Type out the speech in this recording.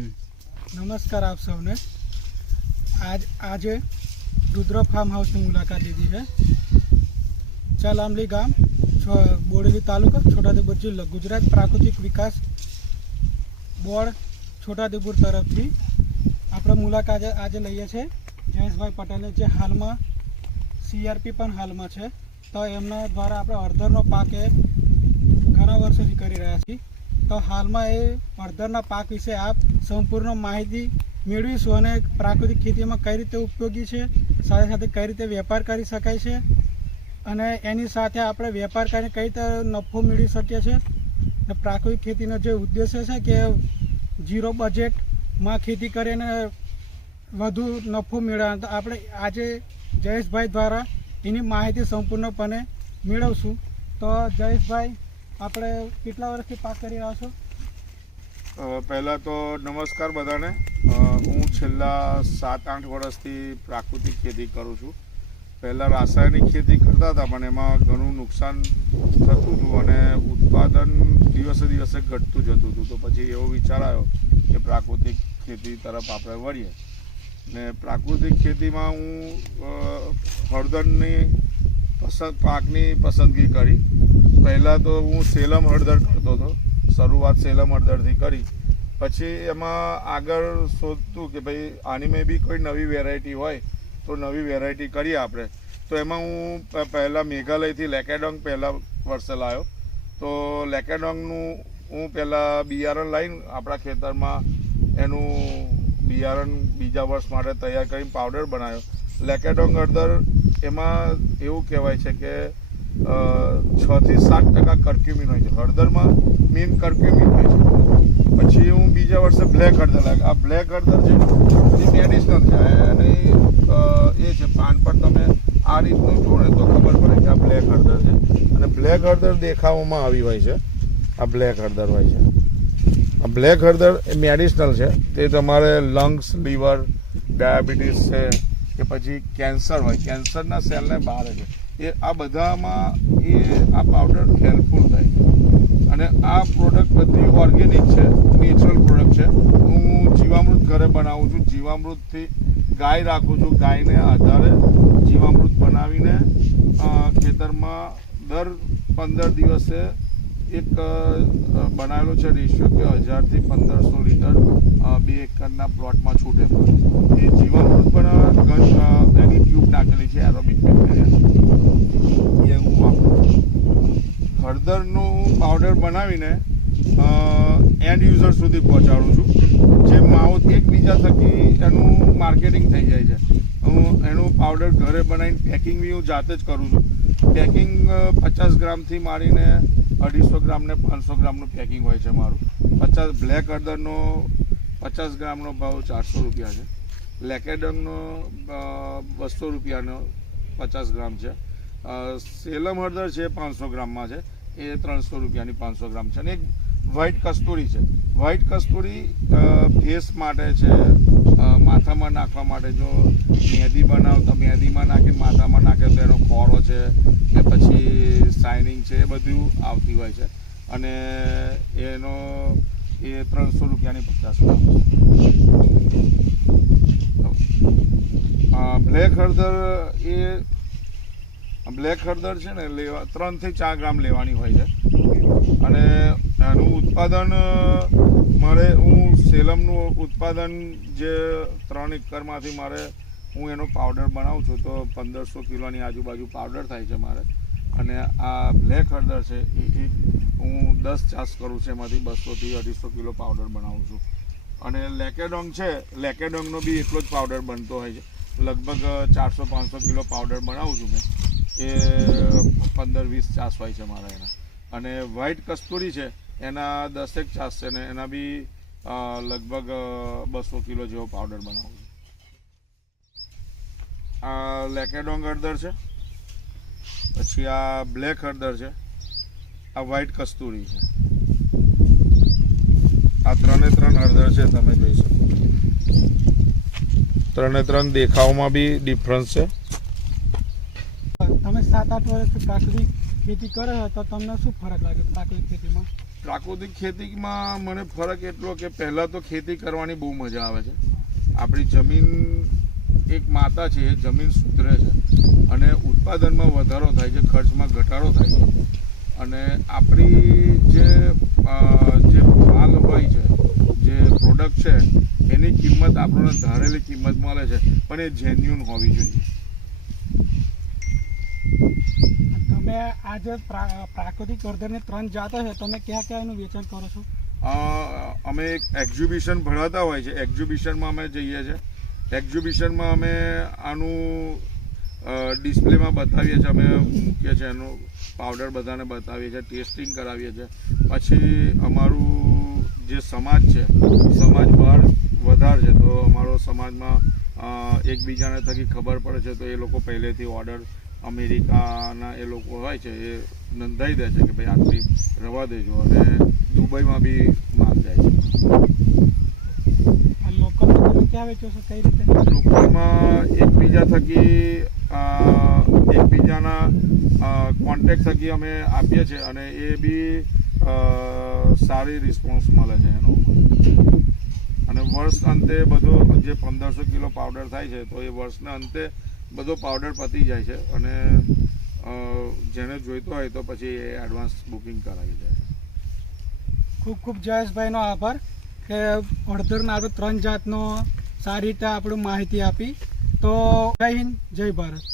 नमस्कार आप सबने। आज रुद्र फार्म हाउस की मुलाकात लीधी है। चालामली गाम, बोडेली तालुका, छोटाउदेपुर जिल्लो, गुजरात प्राकृतिक विकास बोर्ड छोटाउदेपुर तरफ थी આપણે મુલાકાત આજે લઈએ છીએ જયેશભાઈ પટેલે, જે હાલમાં CRP પણ હાલમાં છે, તો એમના દ્વારા આપણે હળદરનો પાક એ ઘણા વર્ષોથી કરી રહ્યા છીએ। તો હાલમાં એ હળદરના પાક વિશે આપ સંપૂર્ણ માહિતી મેળવીશું અને પ્રાકૃતિક ખેતીમાં કઈ રીતે ઉપયોગી છે, સાથે સાથે કઈ રીતે વેપાર કરી શકાય છે અને એની સાથે આપણે વેપાર કરીને કઈ રીતે નફો મેળવી શકીએ છીએ। અને પ્રાકૃતિક ખેતીનો જે ઉદ્દેશ્ય છે કે ઝીરો બજેટમાં ખેતી કરીને વધુ નફો મેળવવાનો, તો આપણે આજે જયેશભાઈ દ્વારા એની માહિતી સંપૂર્ણપણે મેળવશું। તો જયેશભાઈ, આપણે કેટલા વર્ષથી પાક કરી રહ્યા છો? પહેલાં તો નમસ્કાર બધાને। હું છેલ્લા 7-8 વર્ષથી પ્રાકૃતિક ખેતી કરું છું। પહેલાં રાસાયણિક ખેતી કરતા હતા, પણ એમાં ઘણું નુકસાન થતું હતું અને ઉત્પાદન દિવસે દિવસે ઘટતું જતું હતું। તો પછી એવો વિચાર આવ્યો કે પ્રાકૃતિક ખેતી તરફ આપણે વળીએ। ને પ્રાકૃતિક ખેતીમાં હું હળદરની પાકની પસંદગી કરી। પહેલાં તો હું સેલમ હળદર કરતો હતો, શરૂઆત સેલમ હળદરથી કરી। પછી એમાં આગળ શોધતું કે ભાઈ આની મેં બી કોઈ નવી વેરાયટી હોય તો નવી વેરાયટી કરીએ આપણે। તો એમાં હું પહેલાં મેઘાલયથી લેકેડોંગ પહેલાં વર્ષે લાવ્યો। તો લેકેડોંગનું હું પહેલાં બિયારણ લાવીને આપણા ખેતરમાં એનું બિયારણ બીજા વર્ષ માટે તૈયાર કરીને પાવડર બનાવ્યો। લેકેડોંગ હળદર એમાં એવું કહેવાય છે કે 6 થી 7% કર્ક્યુમિન હોય છે। હળદરમાં મેઇન કર્ક્યુમિન હોય છે। પછી હું બીજા વર્ષે બ્લેક હળદર લાગ્યો। આ બ્લેક હળદર છે એ મેડિસિનલ છે અને એ છે પાન પર તમે આ રીતનું જુઓ ને તો ખબર પડે કે આ બ્લેક હળદર છે। અને બ્લેક હળદર દેખાવમાં આવી હોય છે, આ બ્લેક હળદર હોય છે। આ બ્લેક હળદર એ મેડિસિનલ છે, તે તમારે લંગ્સ, લીવર, ડાયાબિટીસ છે કે પછી કેન્સર હોય, કેન્સરના સેલને બહાર છે, એ આ બધામાં એ આ પાવડર હેલ્પફુલ થાય છે। અને આ પ્રોડક્ટ બધી ઓર્ગેનિક છે, નેચરલ પ્રોડક્ટ છે। હું જીવામૃત ઘરે બનાવું છું, જીવામૃતથી ગાય રાખું છું, ગાયને આધારે જીવામૃત બનાવીને ખેતરમાં દર 15 દિવસે એક બનાવેલો છે રેશિયો કે 1000 થી 1500 લીટર 2 એકરના પ્લોટમાં છૂટે। એ જીવામૃત પણ એની ટ્યુબ નાખેલી છે, એરોબિક બેક્ટેરિયા, એ હું વાપરું છું। હળદરનું પાવડર બનાવીને એન્ડ યુઝર સુધી પહોંચાડું છું, જે માઉથ એકબીજા થકી એનું માર્કેટિંગ થઈ જાય છે। હું એનું પાવડર ઘરે બનાવીને પેકિંગ બી હું જાતે જ કરું છું। પેકિંગ 50 ગ્રામથી મારીને 250 ગ્રામ ને 500 ગ્રામનું પેકિંગ હોય છે મારું। બ્લેક હળદરનો 50 ગ્રામનો ભાવ 400 રૂપિયા છે। લેકેડોંગનો 200 રૂપિયાનો 50 ગ્રામ છે। સેલમ હળદર છે 500 ગ્રામમાં છે, એ 300 રૂપિયાની 500 ગ્રામ છે। અને એક વ્હાઇટ કસ્તુરી છે। વ્હાઇટ કસ્તુરી ફેસ માટે છે, માથામાં નાખવા માટે। જો મહેંદી બનાવતા મહેંદીમાં નાખીને માથામાં નાખે તો એનો ખોરો છે કે પછી શાઇનિંગ છે, એ બધું આવતી હોય છે। અને એનો એ 300 રૂપિયાની 50 ગ્રામ છે। બ્લેક હળદર છે ને 3 થી 4 ગ્રામ લેવાની હોય છે। અને એનું ઉત્પાદન મારે, હું સેલમનું ઉત્પાદન જે 3 એકરમાંથી મારે હું એનો પાવડર બનાવું છું તો 1500 કિલોની આજુબાજુ પાવડર થાય છે મારે। અને આ બ્લેક હળદર છે એ હું 10 ચાસ કરું છું, એમાંથી 200 થી 250 કિલો પાવડર બનાવું છું। અને લેકેડોંગ છે, લેકેડોંગનો બી એટલો જ પાવડર બનતો હોય છે, લગભગ 400-500 કિલો પાવડર બનાવું છું મેં, એ 15-20 ચાસ હોય છે મારા એના। અને વ્હાઇટ કસ્તુરી છે એના 10 ચાસ છે ને એના બી લગભગ 200 કિલો જેવો પાવડર બનાવું છું। આ લેકેડોંગ હળદર છે, પછી આ બ્લેક હળદર છે, આ વ્હાઇટ કસ્તુરી છે। આ 3 હળદર છે, તમે જોઈ શકો 3 દેખાવમાં બી ડિફરન્સ છે। તમે 7-8 વર્ષથી પ્રાકૃતિક ખેતી કરો તો તમને શું ફરક લાગે પ્રાકૃતિક ખેતીમાં? પ્રાકૃતિક ખેતીમાં મને ફરક એટલો કે પહેલાં તો ખેતી કરવાની બહુ મજા આવે છે. આપણી જમીન એક માતા છે, એ જમીન સુધરે છે અને ઉત્પાદનમાં વધારો થાય છે, ખર્ચમાં ઘટાડો થાય છે અને આપણી જે માલ હોય છે, જે પ્રોડક્ટ છે, એની કિંમત આપણને ધારેલી કિંમત મળે છે, પણ એ જેન્યુન હોવી જોઈએ. તમે આજે પ્રાકૃતિક હળદરની 3 જાતો છે, તમે ક્યાં ક્યાં એનું વેચાણ કરો છો? અમે એક એક્ઝિબિશન ભરાતા હોય છે, એક્ઝિબિશનમાં અમે જઈએ છીએ. એક્ઝિબિશનમાં અમે આનું ડિસ્પ્લેમાં બતાવીએ છીએ, અમે મૂકીએ છીએ, એનું પાવડર બધાને બતાવીએ છીએ, ટેસ્ટિંગ કરાવીએ છીએ. પછી અમારું જે સમાજ છે, સમાજ બહાર વધારે છે, તો અમારો સમાજમાં એકબીજાને થકી ખબર પડે છે, તો એ લોકો પહેલેથી ઓર્ડર અમેરિકાના એ લોકો હોય છે, એ નોંધાઈ દે છે કે ભાઈ આટલી રવા દેજો, અને દુબઈમાં બી માલ જાય છે. લોકલમાં તમે ક્યાં વેચો છો, કઈ રીતે? લોકલમાં એકબીજા થકી એકબીજાના કોન્ટેક્ટ થકી અમે આપીએ છીએ અને એ બી સારી રિસ્પોન્સ મળે છે એનો. અને વર્ષ અંતે બધો જે 1500 કિલો પાવડર થાય છે, તો એ વર્ષના અંતે બધો પાવડર પતી જાય છે અને જેને જોઈતો હોય તો પછી એ એડવાન્સ બુકિંગ કરાવી જાય. ખૂબ ખૂબ જયેશભાઈનો આભાર કે હળદરના આપણે 3 જાતનો સારી રીતે આપણે માહિતી આપી. તો જય હિન્દ, જય ભારત.